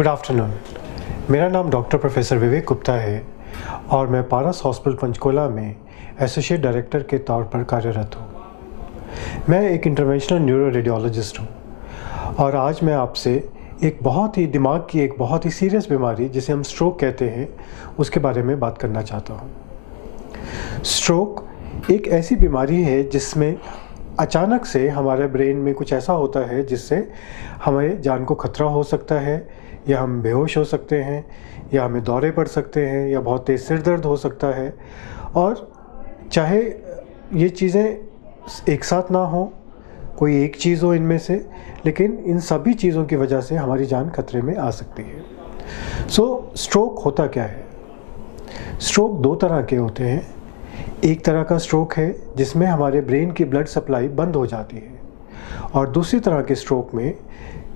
Good afternoon. मेरा नाम doctor professor विवेक गुप्ता है और मैं पारस हॉस्पिटल पंचकुला में एसोसिएट डायरेक्टर के तौर पर कार्यरत हूँ। मैं एक इंटरवेंशनल न्यूरो रेडियोलॉजिस्ट हूँ और आज मैं आपसे दिमाग की एक बहुत ही सीरियस बीमारी जिसे हम स्ट्रोक कहते हैं उसके बारे में बात करना चाहता हूँ। स्ट्रोक एक ऐसी बीमारी है जिसमें अचानक से हमारे ब्रेन में कुछ ऐसा होता है जिससे हमें जान को खतरा हो सकता है, या हम बेहोश हो सकते हैं, या हमें दौरे पड़ सकते हैं, या बहुत तेज़ सिर दर्द हो सकता है। और चाहे ये चीज़ें एक साथ ना हो, कोई एक चीज़ हो इनमें से, लेकिन इन सभी चीज़ों की वजह से हमारी जान खतरे में आ सकती है। स्ट्रोक होता क्या है? स्ट्रोक दो तरह के होते हैं। एक तरह का स्ट्रोक है जिसमें हमारे ब्रेन की ब्लड सप्लाई बंद हो जाती है, और दूसरी तरह के स्ट्रोक में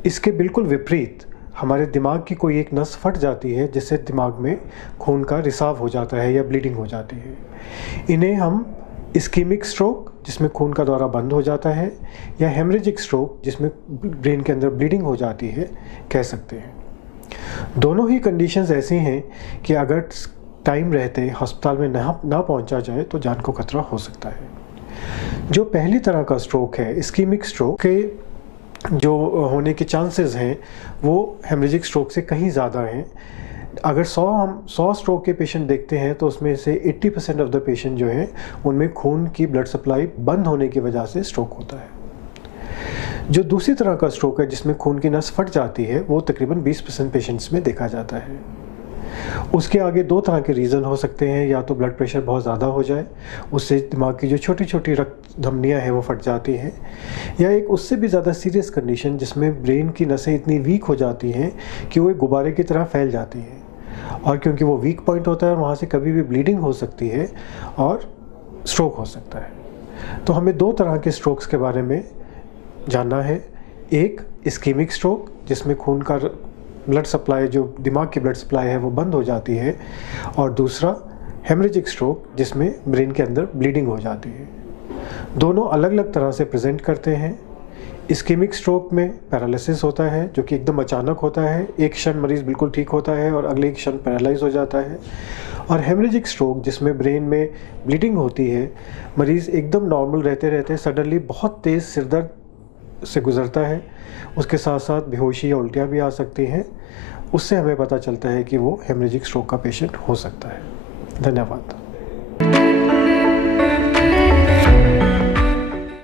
इसके बिल्कुल विपरीत हमारे दिमाग की कोई एक नस फट जाती है जिससे दिमाग में खून का रिसाव हो जाता है या ब्लीडिंग हो जाती है। इन्हें हम इस्कीमिक स्ट्रोक, जिसमें खून का दौरा बंद हो जाता है, या हेमरेजिक स्ट्रोक, जिसमें ब्रेन के अंदर ब्लीडिंग हो जाती है, कह सकते हैं। दोनों ही कंडीशंस ऐसी हैं कि अगर टाइम रहते अस्पताल में ना पहुंचा जाए तो जान को खतरा हो सकता है। जो पहली तरह का स्ट्रोक है, इस्कीमिक स्ट्रोक, के जो होने के चांसेस हैं वो हेमरेजिक स्ट्रोक से कहीं ज़्यादा हैं। अगर 100 स्ट्रोक के पेशेंट देखते हैं तो उसमें से 80% ऑफ द पेशेंट जो हैं उनमें खून की ब्लड सप्लाई बंद होने की वजह से स्ट्रोक होता है। जो दूसरी तरह का स्ट्रोक है जिसमें खून की नस फट जाती है, वो तकरीबन 20% पेशेंट्स में देखा जाता है। उसके आगे दो तरह के रीज़न हो सकते हैं। या तो ब्लड प्रेशर बहुत ज़्यादा हो जाए, उससे दिमाग की जो छोटी छोटी रक्त धमनियाँ हैं वो फट जाती हैं, या एक उससे भी ज़्यादा सीरियस कंडीशन जिसमें ब्रेन की नसें इतनी वीक हो जाती हैं कि वो एक गुब्बारे की तरह फैल जाती हैं, और क्योंकि वो वीक पॉइंट होता है वहाँ से कभी भी ब्लीडिंग हो सकती है और स्ट्रोक हो सकता है। तो हमें दो तरह के स्ट्रोक्स के बारे में जानना है। एक इस्कीमिक स्ट्रोक, जिसमें खून का ब्लड सप्लाई, जो दिमाग की ब्लड सप्लाई है वो बंद हो जाती है, और दूसरा हेमरेजिक स्ट्रोक, जिसमें ब्रेन के अंदर ब्लीडिंग हो जाती है। दोनों अलग अलग तरह से प्रेजेंट करते हैं। इस्कीमिक स्ट्रोक में पैरालिसिस होता है जो कि एकदम अचानक होता है, एक क्षण मरीज़ बिल्कुल ठीक होता है और अगले क्षण पैरालाइज हो जाता है। और हेमरेजिक स्ट्रोक, जिसमें ब्रेन में ब्लीडिंग होती है, मरीज़ एकदम नॉर्मल रहते रहते सडनली बहुत तेज़ सिरदर्द से गुज़रता है, उसके साथ साथ बेहोशी या उल्टियाँ भी आ सकती हैं। उससे हमें पता चलता है कि वो हेमरेजिक स्ट्रोक का पेशेंट हो सकता है। धन्यवाद।